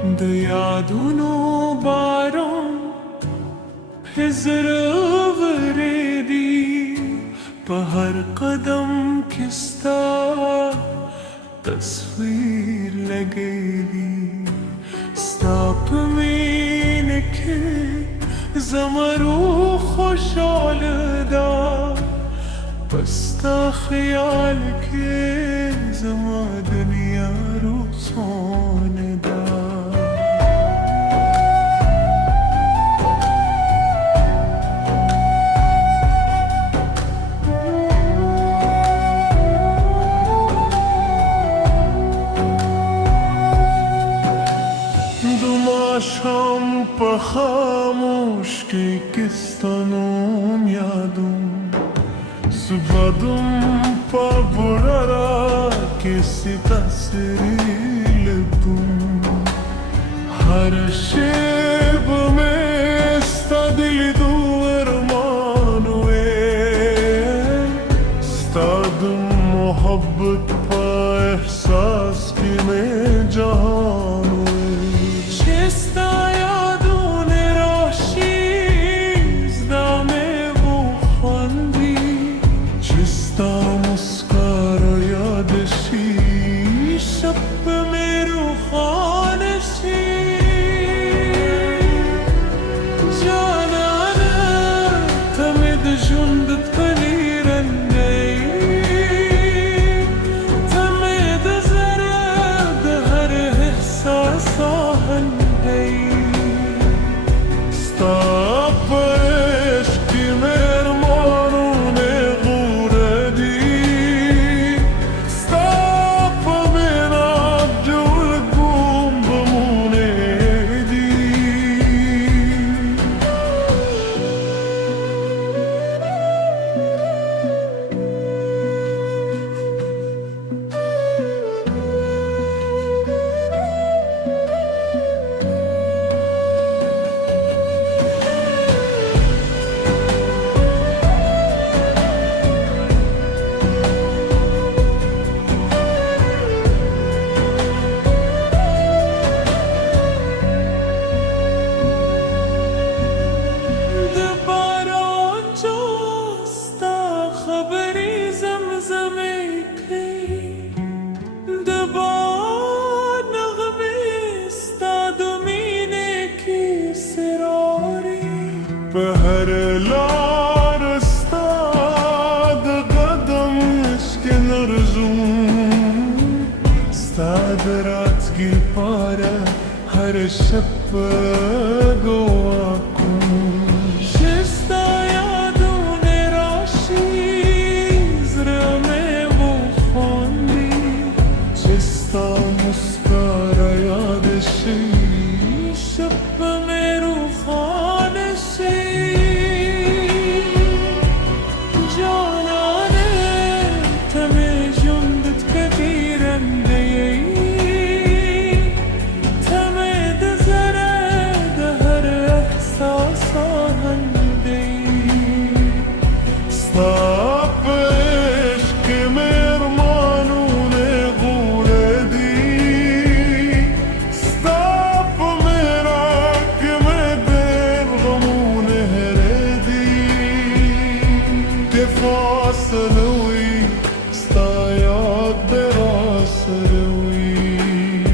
د یادونو باران په زړه ورېدي، په هر قدم کې ستا تصویر لګېږي. ستا په مینه کې زما روح خوشحاله ده، په ستا خیال کې زما دنیا روښانه ده. شام په خاموش کې کستانوم یادوم، سبادم په بورارا کې ستاسری لګوم. هر شیب مې ستا د لیدو ارمان وې، ستا د محبت په احساس کې مې جهان ستا یادونه راشي زړه مې وخاندي، چې ستا مسکا یاد شي شب مې روښانه شي. جانانه ته مې د ژوند تکلې رنګی، ته مې د زړه د هر احساس آهنګ. ستا په عشق کې مې ارمانونه غوره دي، ستا په مینه جوړ کوم غمونه دي. په هر لار ستا د قدم عشق لرزوم، ستا د راتګ لپاره هر شب په ګوا کوم. چې ستا یادونه راشي زړه مې وخاندي، چې ستا مسکا یاد شي شب مې روښانه شي. فاصلوي ستا یاد دې راسره وي،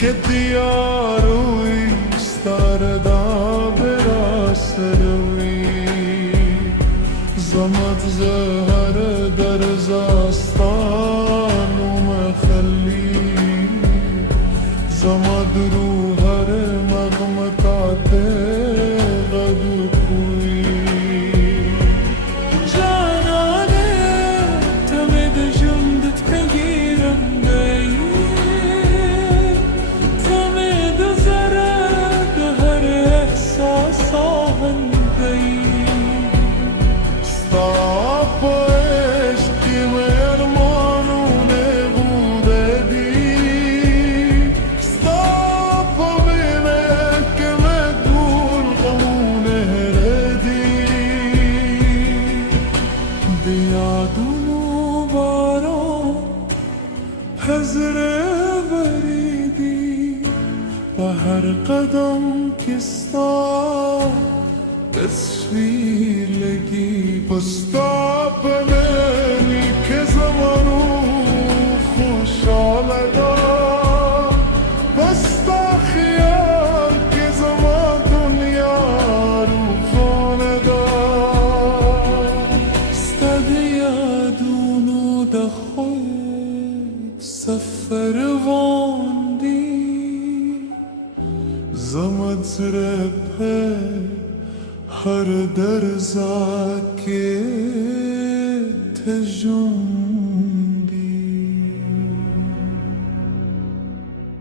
قد یاروي ستا رضا به راسره وي. زما د زهر درزا ستا نوم اخلي، زما د روح هر نغمه تاته غږ کوي. و هر قدم کستا تصویر لگی بستا پنهی که زمانو خوشحال دا بستا خیال که زمان دنیا رو خانه دا استاد یادونو دا خود سفر واندی زمد زرپه هر درزا که تجون